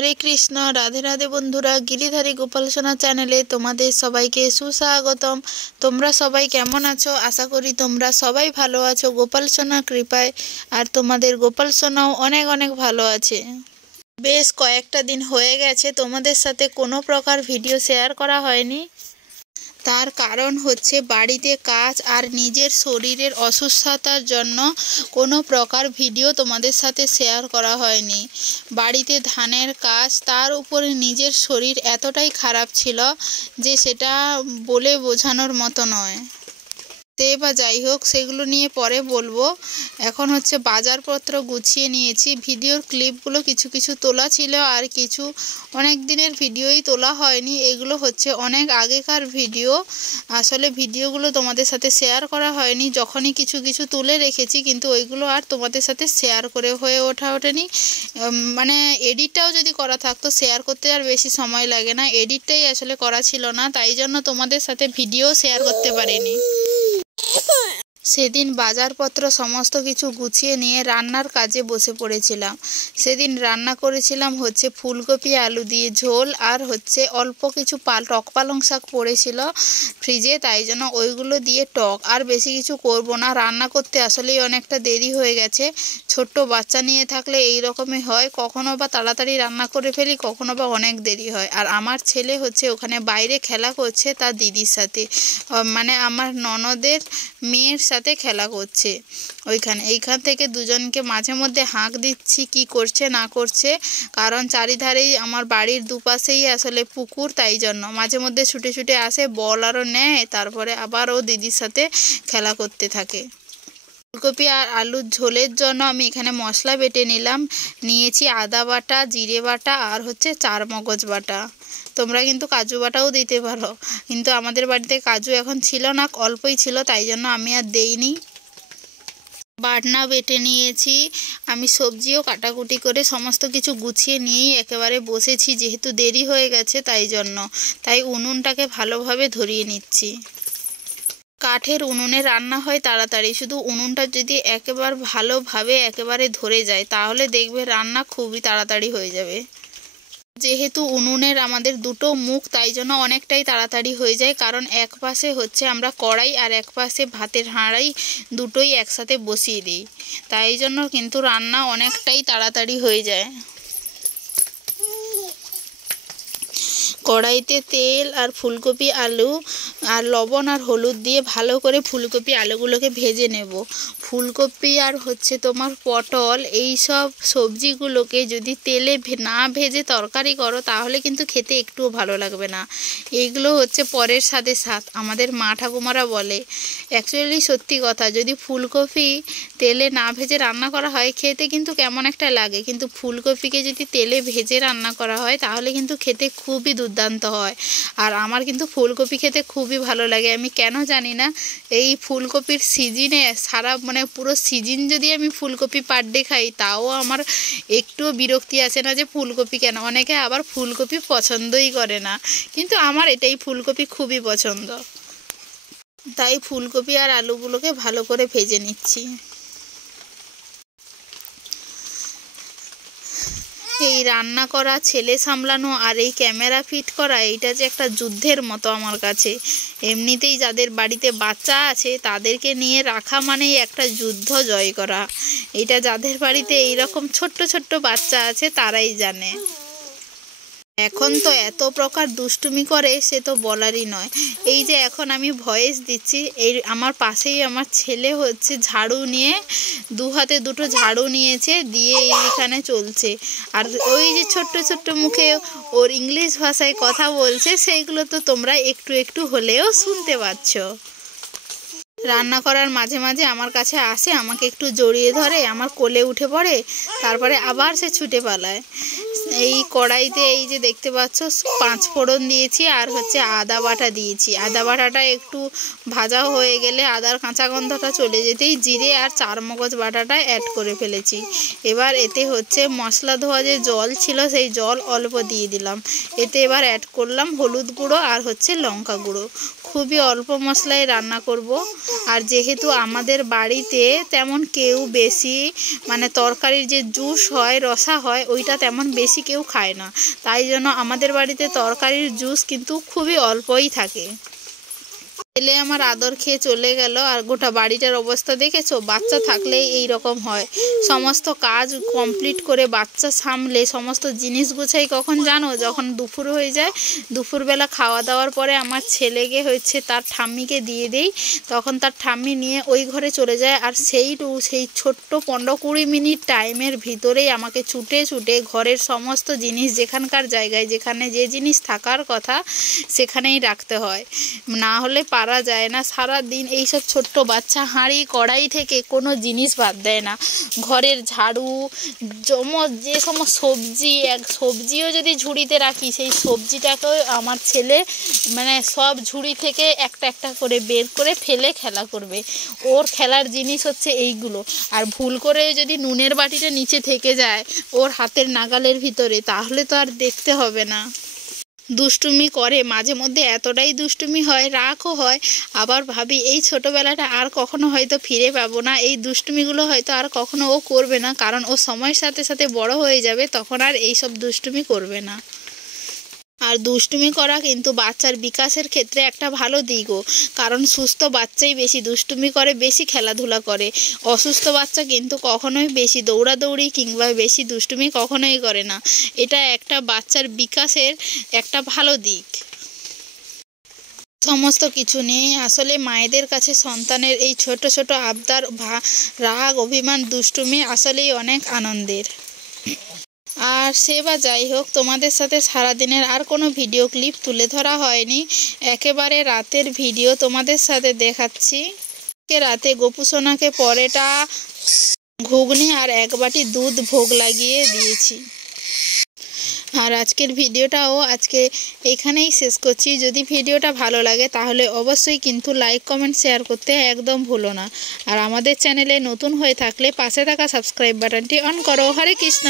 हरे कृष्ण राधे राधे बंधुरा गिरिधारी गोपाल सोना चैनेले तुम्हारे सबाइके सुस्वागतम। तोमरा सबाई केमन आछो? आशा करी तोमरा सबाई भालो आछो गोपाल सोना कृपाय। और तुम्हादेर गोपाल सोनाओ अनेक अनेक भालो आछे। बेश कयेकटा दिन हये गेछे तोमादेर साथे कोनो प्रकार भिडियो शेयर करा हयनि। तार कारण होच्छे बाड़ीते काज और निजेर शरीरेर असुस्थतार जन्य कोनो प्रकार भिडियो तोमादेर साथे शेयर करा हयनि। बाड़ीते धानेर काज तार उपरे निजेर शरीर एतटाई खाराप छिलो जे सेटा बोले बोझानोर मतो नय। বা যাই হোক সেগুলো নিয়ে পরে বলবো। এখন হচ্ছে বাজারপত্র গুছিয়ে নিয়েছি। ভিডিওর ক্লিপগুলো কিছু কিছু তোলা ছিল আর কিছু অনেক দিনের ভিডিওই তোলা হয়নি। এগুলো হচ্ছে অনেক আগেকার ভিডিও। আসলে ভিডিওগুলো তোমাদের সাথে শেয়ার করা হয়নি। যখনই কিছু কিছু তুলে রেখেছি কিন্তু ওইগুলো আর তোমাদের সাথে শেয়ার করে হয়ে ওঠেনি। মানে এডিটটাও যদি করা থাকতো শেয়ার করতে আর বেশি সময় লাগে না। এডিটটাই আসলে করা ছিল না, তাই জন্য তোমাদের সাথে ভিডিও শেয়ার করতে পারিনি। সেদিন বাজারপত্র সমস্ত কিছু গুছিয়ে নিয়ে রান্নার কাজে বসে পড়েছিলাম। সেদিন রান্না করেছিলাম হচ্ছে ফুলকপি আলু দিয়ে ঝোল আর হচ্ছে অল্প কিছু টক পালং শাক পড়েছিল ফ্রিজে, তাই জন্য ওইগুলো দিয়ে টক। আর বেশি কিছু করব না। রান্না করতে আসলেই অনেকটা দেরি হয়ে গেছে। ছোট্ট বাচ্চা নিয়ে থাকলে এই রকমই হয়, কখনো বা তাড়াতাড়ি রান্না করে ফেলি, কখনো বা অনেক দেরি হয়। আর আমার ছেলে হচ্ছে ওখানে বাইরে খেলা করছে তার দিদির সাথে, মানে আমার ননদের মেয়ের সাথে খেলা করছে এইখান থেকে দুজনকে মাঝে মধ্যে হাঁক দিচ্ছি কি করছে না করছে, কারণ চারিধারেই আমার বাড়ির দুপাশেই আসলে পুকুর, তাই জন্য মাঝে মধ্যে ছুটে ছুটে আসে, বল আরও নেয়, তারপরে আবার ও দিদির সাথে খেলা করতে থাকে। ফুলকপি আর আলুর ঝোলের জন্য আমি এখানে মশলা বেটে নিয়েছি আদা বাটা, জিরে বাটা আর হচ্ছে চারমগজ বাটা। তোমরা কিন্তু কাজু বাটাও দিতে পারো, কিন্তু আমাদের বাড়িতে কাজু এখন ছিল না, অল্পই ছিল, তাই জন্য আমি আর দেইনি। বাটনা বেটে নিয়েছি। আমি সবজিও কাটাকুটি করে সমস্ত কিছু গুছিয়ে নিয়েই একেবারে বসেছি, যেহেতু দেরি হয়ে গেছে তাই উনুনটাকে ভালোভাবে ধরিয়ে নিচ্ছি। কাঠের উনুনে রান্না হয় তাড়াতাড়ি, শুধু উনুনটা যদি ভালোভাবে একেবারে ধরে যায় তাহলে দেখবে রান্না খুবই তাড়াতাড়ি হয়ে যাবে। যেহেতু উনুনের আমাদের দুটো মুখ, তাই জন্য অনেকটাই তাড়াতাড়ি হয়ে যায়, কারণ এক পাশে হচ্ছে আমরা কড়াই আর এক পাশে ভাতের হাঁড়াই দুটোই একসাথে বসিয়ে দিই, তাই জন্য কিন্তু রান্না অনেকটাই তাড়াতাড়ি হয়ে যায়। কড়াইতে তেল আর ফুলকপি আলু আর লবণ আর হলুদ দিয়ে ভালো করে ফুলকপি আলুগুলোকে ভেজে নেব। ফুলকপি আর হচ্ছে তোমার পটল এই সব সবজিগুলোকে যদি তেলে না ভেজে তরকারি করো তাহলে কিন্তু খেতে একটুও ভালো লাগবে না। এইগুলো হচ্ছে পরের স্বাদে স্বাদ, আমাদের মা ঠাকুমারা বলে। অ্যাকচুয়ালি সত্যি কথা, যদি ফুলকপি তেলে না ভেজে রান্না করা হয় খেতে কিন্তু কেমন একটা লাগে, কিন্তু ফুলকপিকে যদি তেলে ভেজে রান্না করা হয় তাহলে কিন্তু খেতে খুবই দুর্দান্ত হয়। আর আমার কিন্তু ফুলকপি খেতে খুবই ভালো লাগে, আমি কেন জানি না। এই ফুলকপির সিজনে পুরো সিজন যদি আমি ফুলকপি পার ডে খাই তাও আমার একটুও বিরক্তি আসে না যে ফুলকপি কেন। অনেকে আবার ফুলকপি পছন্দই করে না, কিন্তু আমার এটাই ফুলকপি খুবই পছন্দ। তাই ফুলকপি আর আলুগুলোকে ভালো করে ভেজে নিচ্ছি। এই রান্না করা, ছেলে সামলানো আর এই ক্যামেরা ফিট করা, এইটা যে একটা যুদ্ধের মতো আমার কাছে। এমনিতেই যাদের বাড়িতে বাচ্চা আছে তাদেরকে নিয়ে রাখা মানেই একটা যুদ্ধ জয় করা। এটা যাদের বাড়িতে এইরকম ছোট্ট ছোট্ট বাচ্চা আছে তারাই জানে। এখন তো এত প্রকার দুষ্টুমি করে সে তো বলারই নয়। এই যে এখন আমি ভয়েস দিচ্ছি, এই আমার পাশেই আমার ছেলে হচ্ছে ঝাড়ু নিয়ে, দু হাতে দুটো ঝাড়ু নিয়েছে, দিয়ে এইখানে চলছে। আর ওই যে ছোট্ট ছোট্ট মুখে ওর ইংলিশ ভাষায় কথা বলছে, সেইগুলো তো তোমরা একটু একটু হলেও শুনতে পাচ্ছ। রান্না করার মাঝে মাঝে আমার কাছে আসে, আমাকে একটু জড়িয়ে ধরে, আমার কোলে উঠে পড়ে, তারপরে আবার সে ছুটে পালায়। এই কড়াইতে এই যে দেখতে পাচ্ছ 5 ফোড়ন দিয়েছি আর হচ্ছে আদা বাটা দিয়েছি। আদা বাটাটা একটু ভাজা হয়ে গেলে, আদার কাঁচা গন্ধটা চলে যেতেই জিরে আর চারমগজ বাটাটা অ্যাড করে ফেলেছি। এবার এতে হচ্ছে মশলা ধোয়া যে জল ছিল সেই জল অল্প দিয়ে দিলাম। এতে এবার অ্যাড করলাম হলুদ গুঁড়ো আর হচ্ছে লঙ্কা গুঁড়ো। খুবই অল্প মশলায় রান্না করব। আর যেহেতু আমাদের বাড়িতে তেমন কেউ বেশি মানে তরকারির যে জুস হয় রসা হয় ওইটা তেমন বেশি কেউ খায় না, তাই জন্য আমাদের বাড়িতে তরকারির জুস কিন্তু খুবই অল্পই থাকে। ছেলে আমার আদর খেয়ে চলে গেল। আর গোটা বাড়িটার অবস্থা দেখেছো, বাচ্চা থাকলেই এই রকম হয়। সমস্ত কাজ কমপ্লিট করে বাচ্চা সামলে সমস্ত জিনিস গুছাই কখন জানো, যখন দুপুর হয়ে যায়। দুপুরবেলা খাওয়া দাওয়ার পরে আমার ছেলেকে হচ্ছে তার ঠাম্মিকে দিয়ে দেই, তখন তার ঠাম্মি নিয়ে ওই ঘরে চলে যায়। আর সেই ছোট্ট 15-20 মিনিট টাইমের ভিতরেই আমাকে ছুটে ছুটে ঘরের সমস্ত জিনিস যেখানকার জায়গায় যেখানে যে জিনিস থাকার কথা সেখানেই রাখতে হয়, না হলে পারা যায় না। সারা দিন এইসব ছোট্ট বাচ্চা হাঁড়ি কড়াই থেকে কোনো জিনিস বাদ দেয় না। ঘরের ঝাড়ু যে সমস্ত সবজিও যদি ঝুড়িতে রাখি সেই সবজিটাকেও আমার ছেলে মানে সব ঝুড়ি থেকে একটা একটা করে বের করে ফেলে খেলা করবে। ওর খেলার জিনিস হচ্ছে এইগুলো। আর ভুল করে যদি নুনের বাটিটা নিচে থেকে যায় ওর হাতের নাগালের ভিতরে, তাহলে তো আর দেখতে হবে না। দুষ্টুমি করে মাঝে মধ্যে, এতটাই দুষ্টুমি হয়, রাগও হয়। আবার ভাবি এই ছোটোবেলাটা আর কখনো হয়তো ফিরে পাবো না, এই দুষ্টুমিগুলো হয়তো আর কখনো ও করবে না, কারণ ও সময়ের সাথে সাথে বড় হয়ে যাবে, তখন আর এইসব দুষ্টুমি করবে না। আর দুষ্টুমি করা কিন্তু বাচ্চার বিকাশের ক্ষেত্রে একটা ভালো দিকও, কারণ সুস্থ বাচ্চাই বেশি দুষ্টুমি করে, বেশি খেলাধুলা করে। অসুস্থ বাচ্চা কিন্তু কখনোই বেশি দৌড়াদৌড়ি কিংবা বেশি দুষ্টুমি কখনোই করে না। এটা একটা বাচ্চার বিকাশের একটা ভালো দিক। সমস্ত কিছু নিয়ে আসলে মায়েদের কাছে সন্তানের এই ছোট ছোট আবদার, রাগ, অভিমান, দুষ্টুমি আসলেই অনেক আনন্দের। আর সে বা যাই হোক, তোমাদের সাথে সারাদিনের আর কোনো ভিডিও ক্লিপ তুলে ধরা হয়নি, একেবারে রাতের ভিডিও তোমাদের সাথে দেখাচ্ছি। রাতে গোপুসোনাকে পরোটা, ঘুগনি আর 1 বাটি দুধ ভোগ লাগিয়ে দিয়েছি। আর আজকের ভিডিওটাও আজকে এখানেই শেষ করছি। যদি ভিডিওটা ভালো লাগে তাহলে অবশ্যই কিন্তু লাইক, কমেন্ট, শেয়ার করতে একদম ভুলো না। আর আমাদের চ্যানেলে নতুন হয়ে থাকলে পাশে থাকা সাবস্ক্রাইব বাটনটি অন করো। হরে কৃষ্ণ।